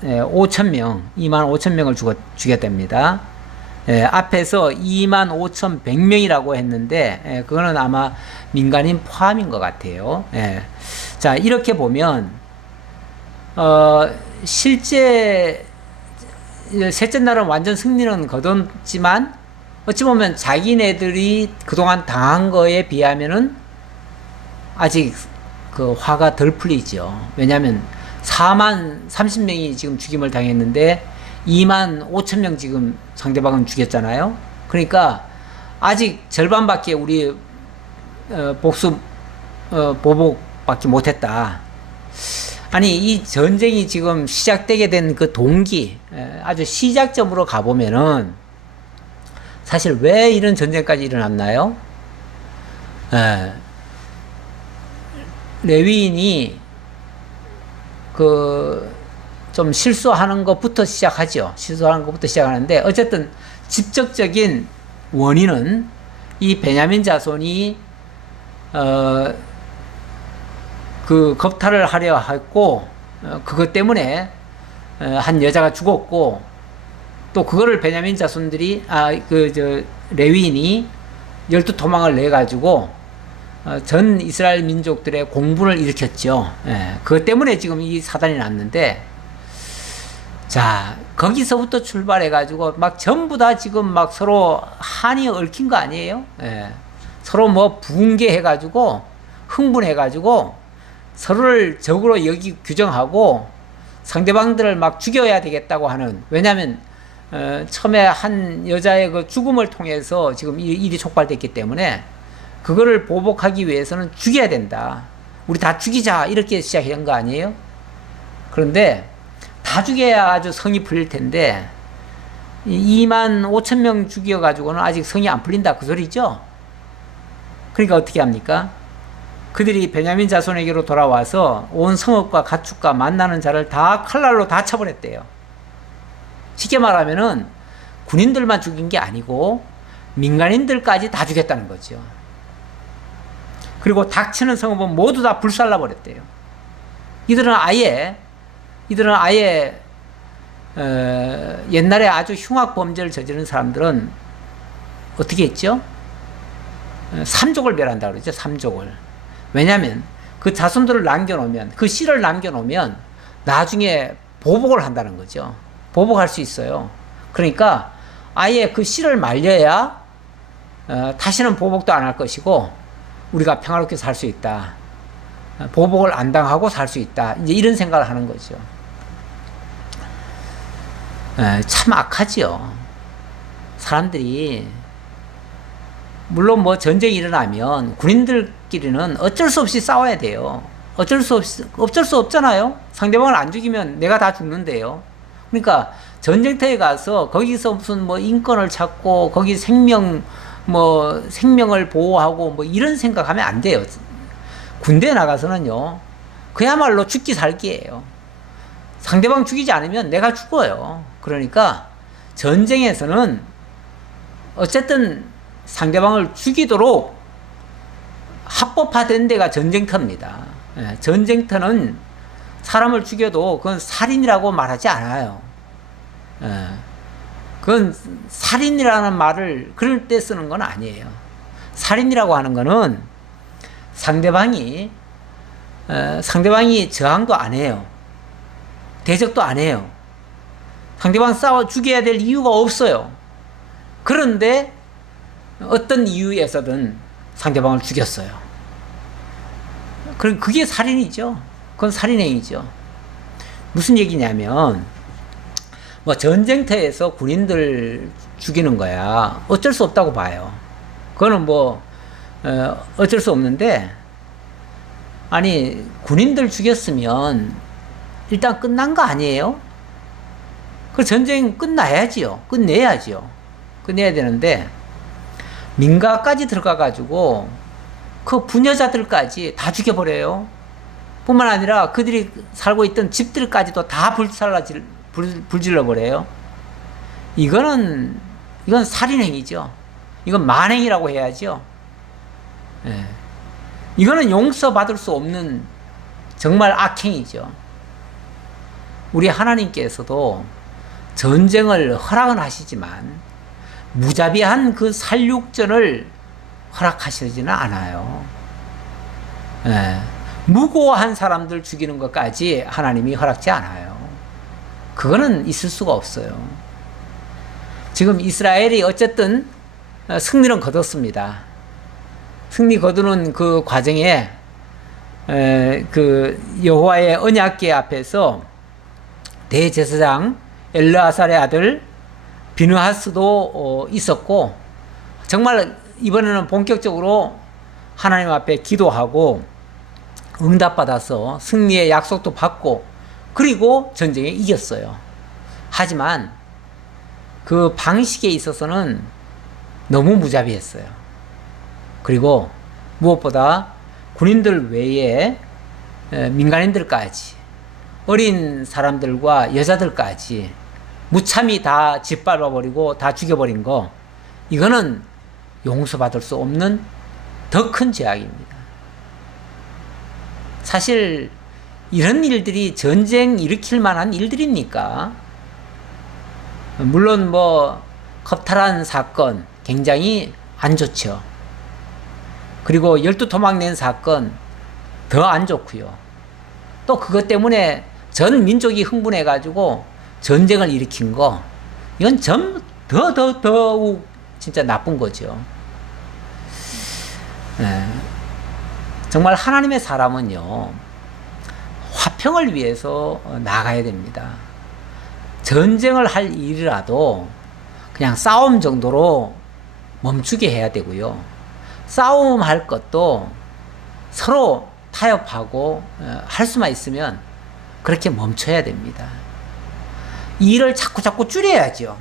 5천명을 죽였답니다. 앞에서 25,100명이라고 했는데, 그거는 아마 민간인 포함인 것 같아요. 자, 이렇게 보면, 실제, 셋째 날은 완전 승리는 거뒀지만, 어찌 보면 자기네들이 그동안 당한 거에 비하면은 아직 그 화가 덜 풀리죠. 왜냐하면 4만 30명이 지금 죽임을 당했는데 2만 5천 명 지금 상대방은 죽였잖아요. 그러니까 아직 절반밖에 우리 보복밖에 못했다. 아니, 이 전쟁이 지금 시작되게 된 그 동기, 아주 시작점으로 가보면은 사실 왜 이런 전쟁까지 일어났나요? 레위인이 좀 실수하는 것부터 시작하죠. 시작하는데, 어쨌든 직접적인 원인은 이 베냐민 자손이 그 겁탈을 하려 했고, 그것 때문에 한 여자가 죽었고, 또 그거를 베냐민 자손들이 레위인이 12토막을 내 가지고 전 이스라엘 민족들의 공분을 일으켰죠. 그것 때문에 지금 이 사단이 났는데, 자, 거기서부터 출발해 가지고 막 전부 다 지금 막 서로 한이 얽힌 거 아니에요? 서로 뭐 붕괴해 가지고 흥분해 가지고 서로를 적으로 규정하고 상대방들을 막 죽여야 되겠다고 하는, 왜냐하면 처음에 한 여자의 그 죽음을 통해서 지금 일이 촉발됐기 때문에 그거를 보복하기 위해서는 죽여야 된다. 우리 다 죽이자. 이렇게 시작한 거 아니에요? 그런데 다 죽여야 아주 성이 풀릴 텐데, 2만 5천 명 죽여가지고는 아직 성이 안 풀린다 그 소리죠. 그러니까 어떻게 합니까? 그들이 베냐민 자손에게로 돌아와서 온 성읍과 가축과 만나는 자를 다 칼날로 다 쳐버렸대요. 쉽게 말하면은 군인들만 죽인 게 아니고 민간인들까지 다 죽였다는 거죠. 그리고 닥치는 성읍은 모두 다 불살라 버렸대요. 이들은 아예 옛날에 아주 흉악 범죄를 저지른 사람들은 어떻게 했죠? 삼족을 멸한다 그러죠. 삼족을. 왜냐하면 그 자손들을 남겨놓으면, 그 씨를 남겨놓으면 나중에 보복을 한다는 거죠. 보복할 수 있어요. 그러니까 아예 그 씨를 말려야 다시는 보복도 안 할 것이고 우리가 평화롭게 살 수 있다. 보복을 안 당하고 살 수 있다. 이제 이런 생각을 하는 거죠. 참 악하지요. 사람들이 물론 뭐 전쟁이 일어나면 군인들끼리는 어쩔 수 없이 싸워야 돼요. 어쩔 수 없잖아요. 상대방을 안 죽이면 내가 다 죽는데요. 그러니까 전쟁터에 가서 거기서 무슨 뭐 인권을 찾고 거기 생명을 보호하고 뭐 이런 생각하면 안 돼요. 군대에 나가서는요, 그야말로 죽기 살기예요. 상대방 죽이지 않으면 내가 죽어요. 그러니까 전쟁에서는 어쨌든 상대방을 죽이도록 합법화된 데가 전쟁터입니다. 전쟁터는 사람을 죽여도 그건 살인이라고 말하지 않아요. 그건 살인이라는 말을 그럴 때 쓰는 건 아니에요. 살인이라고 하는 거는 상대방이 저항도 안 해요. 대적도 안 해요. 상대방 싸워 죽여야 될 이유가 없어요. 그런데 어떤 이유에서든 상대방을 죽였어요. 그럼 그게 살인이죠. 그건 살인행위죠. 무슨 얘기냐면, 뭐 전쟁터에서 군인들 죽이는 거야 어쩔 수 없다고 봐요. 그거는 뭐 어쩔 수 없는데, 아니 군인들 죽였으면 일단 끝난 거 아니에요? 그 전쟁 끝나야지요. 끝내야지요. 끝내야 되는데 민가까지 들어가 가지고 그 부녀자들까지 다 죽여버려요. 뿐만 아니라 그들이 살고 있던 집들까지도 다 불질러 버려요. 이건 살인행위죠. 이건 만행이라고 해야죠. 예. 이거는 용서받을 수 없는 정말 악행이죠. 우리 하나님께서도 전쟁을 허락은 하시지만 무자비한 그 살육전을 허락하시지는 않아요. 예. 무고한 사람들 죽이는 것까지 하나님이 허락지 않아요. 그거는 있을 수가 없어요. 지금 이스라엘이 어쨌든 승리는 거뒀습니다. 승리 거두는 그 과정에 그 여호와의 언약궤 앞에서 대제사장 엘르아살의 아들 비느하스도 있었고, 정말 이번에는 본격적으로 하나님 앞에 기도하고 응답받아서 승리의 약속도 받고 그리고 전쟁에 이겼어요. 하지만 그 방식에 있어서는 너무 무자비했어요. 그리고 무엇보다 군인들 외에 민간인들까지, 어린 사람들과 여자들까지 무참히 다 짓밟아버리고 다 죽여버린 거, 이거는 용서받을 수 없는 더 큰 죄악입니다. 사실 이런 일들이 전쟁 일으킬 만한 일들입니까? 물론 뭐 겁탈한 사건 굉장히 안 좋죠. 그리고 12토막 낸 사건 더 안 좋고요. 또 그것 때문에 전 민족이 흥분해 가지고 전쟁을 일으킨 거, 이건 더욱 진짜 나쁜 거죠. 정말 하나님의 사람은요, 화평을 위해서 나가야 됩니다. 전쟁을 할 일이라도 그냥 싸움 정도로 멈추게 해야 되고요. 싸움할 것도 서로 타협하고 할 수만 있으면 그렇게 멈춰야 됩니다. 일을 자꾸 줄여야죠.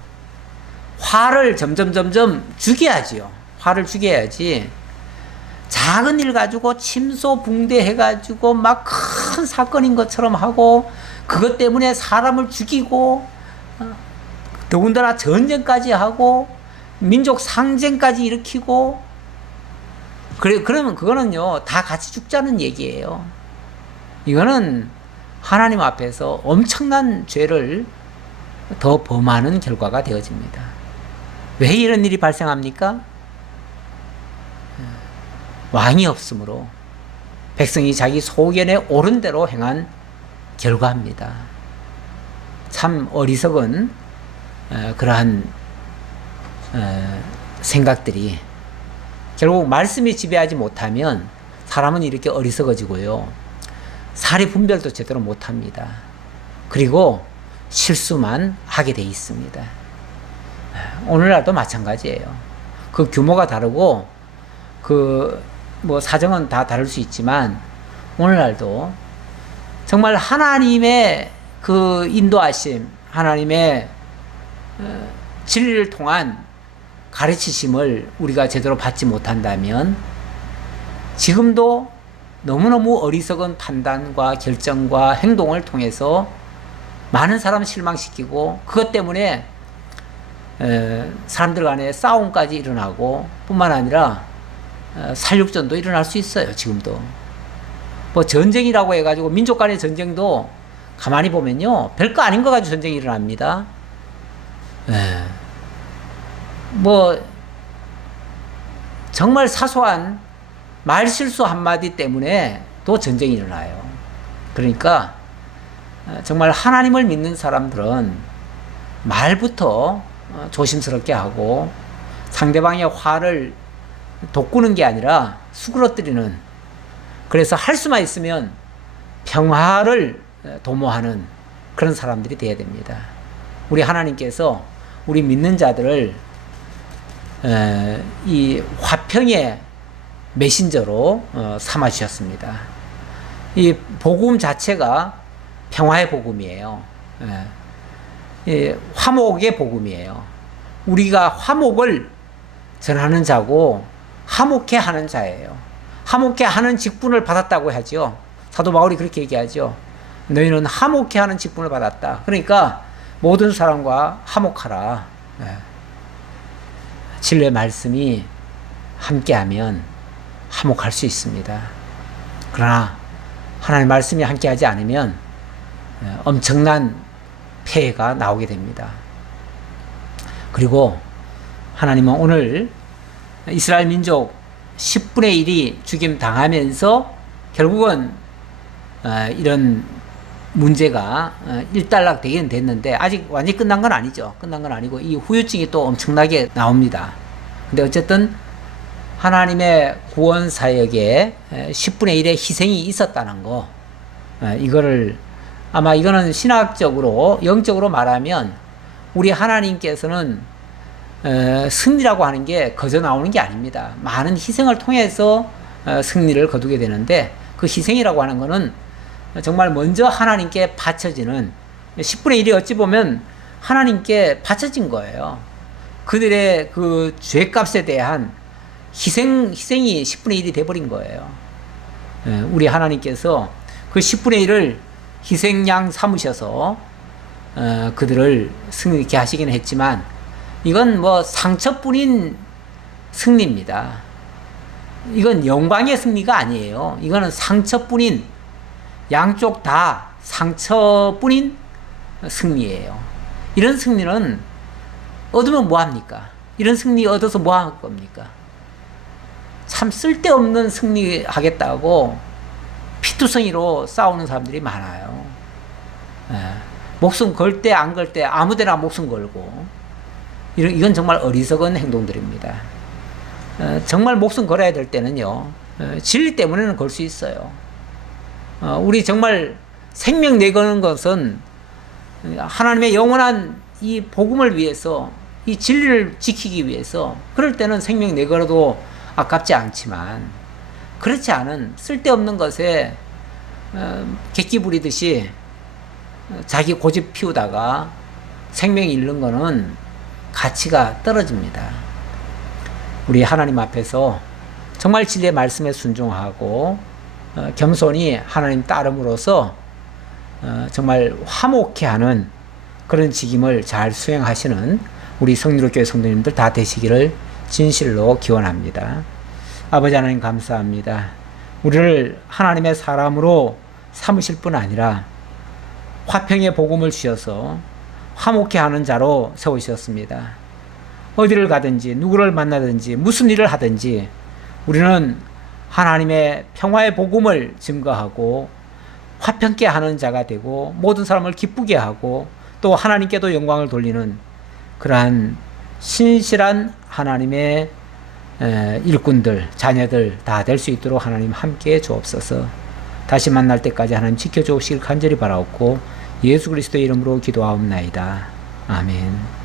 화를 점점 죽여야지요. 화를 죽여야지. 작은 일 가지고 침소붕대해가지고 막 큰 사건인 것처럼 하고 그것 때문에 사람을 죽이고 더군다나 전쟁까지 하고 민족 상쟁까지 일으키고 그러면 그거는요 다 같이 죽자는 얘기예요. 이거는 하나님 앞에서 엄청난 죄를 더 범하는 결과가 되어집니다. 왜 이런 일이 발생합니까? 왕이 없으므로 백성이 자기 소견에 옳은 대로 행한 결과입니다. 참 어리석은 그러한 생각들이 결국 말씀이 지배하지 못하면 사람은 이렇게 어리석어지고요. 사리 분별도 제대로 못합니다. 그리고 실수만 하게 돼 있습니다. 오늘날도 마찬가지예요. 그 규모가 다르고 뭐 사정은 다 다를 수 있지만 오늘날도 정말 하나님의 그 인도하심, 하나님의 진리를 통한 가르치심을 우리가 제대로 받지 못한다면 지금도 너무너무 어리석은 판단과 결정과 행동을 통해서 많은 사람을 실망시키고 그것 때문에 사람들 간에 싸움까지 일어나고 뿐만 아니라 살육전도 일어날 수 있어요. 지금도 뭐 전쟁이라고 해가지고 민족 간의 전쟁도 가만히 보면요 별거 아닌 거 가지고 전쟁이 일어납니다. 뭐 정말 사소한 말실수 한마디 때문에 또 전쟁이 일어나요. 그러니까 정말 하나님을 믿는 사람들은 말부터 조심스럽게 하고 상대방의 화를 돋구는 게 아니라 수그러뜨리는, 그래서 할 수만 있으면 평화를 도모하는 그런 사람들이 되어야 됩니다. 우리 하나님께서 우리 믿는 자들을 이 화평의 메신저로 삼아 주셨습니다. 이 복음 자체가 평화의 복음이에요. 화목의 복음이에요. 우리가 화목을 전하는 자고 화목해 하는 자예요. 화목해 하는 직분을 받았다고 하죠. 사도 바울이 그렇게 얘기하죠. 너희는 화목해 하는 직분을 받았다. 그러니까 모든 사람과 화목하라. 진리의 말씀이 함께하면 화목할 수 있습니다. 그러나 하나님의 말씀이 함께하지 않으면 엄청난 폐해가 나오게 됩니다. 그리고 하나님은 오늘 이스라엘 민족 10분의 1이 죽임 당하면서 결국은 이런 문제가 일단락 되긴 됐는데 아직 완전히 끝난 건 아니죠. 끝난 건 아니고 이 후유증이 또 엄청나게 나옵니다. 근데 어쨌든 하나님의 구원 사역에 10분의 1의 희생이 있었다는 거, 이거를 아마 이거는 신학적으로 영적으로 말하면 우리 하나님께서는 승리라고 하는 게 거저 나오는 게 아닙니다. 많은 희생을 통해서 승리를 거두게 되는데 그 희생이라고 하는 거는 정말 먼저 하나님께 바쳐지는 10분의 1이 어찌 보면 하나님께 바쳐진 거예요. 그들의 그 죄값에 대한 희생이 10분의 1이 돼버린 거예요. 우리 하나님께서 그 10분의 1을 희생양 삼으셔서 그들을 승리케 하시기는 했지만 이건 뭐 상처뿐인 승리입니다. 이건 영광의 승리가 아니에요. 이거는 상처뿐인, 양쪽 다 상처뿐인 승리예요. 이런 승리는 얻으면 뭐합니까? 이런 승리 얻어서 뭐 할 겁니까? 참 쓸데없는 승리 하겠다고 피투성이로 싸우는 사람들이 많아요. 목숨 걸 때 안 걸 때 아무데나 목숨 걸고, 이건 정말 어리석은 행동들입니다. 정말 목숨 걸어야 될 때는요, 진리 때문에는 걸 수 있어요. 우리 정말 생명 내거는 것은 하나님의 영원한 이 복음을 위해서, 이 진리를 지키기 위해서, 그럴 때는 생명 내걸어도 아깝지 않지만 그렇지 않은 쓸데없는 것에 객기 부리듯이 자기 고집 피우다가 생명 잃는 거는 가치가 떨어집니다. 우리 하나님 앞에서 정말 진리의 말씀에 순종하고 겸손히 하나님 따름으로써 정말 화목해 하는 그런 직임을 잘 수행하시는 우리 성리로교회 성도님들 다 되시기를 진실로 기원합니다. 아버지 하나님 감사합니다. 우리를 하나님의 사람으로 삼으실 뿐 아니라 화평의 복음을 주셔서 화목해 하는 자로 세우셨습니다. 어디를 가든지 누구를 만나든지 무슨 일을 하든지 우리는 하나님의 평화의 복음을 증거하고 화평케 하는 자가 되고 모든 사람을 기쁘게 하고 또 하나님께도 영광을 돌리는 그러한 신실한 하나님의 일꾼들, 자녀들 다 될 수 있도록 하나님 함께 주옵소서. 다시 만날 때까지 하나님 지켜주시길 간절히 바라옵고 예수 그리스도의 이름으로 기도하옵나이다. 아멘.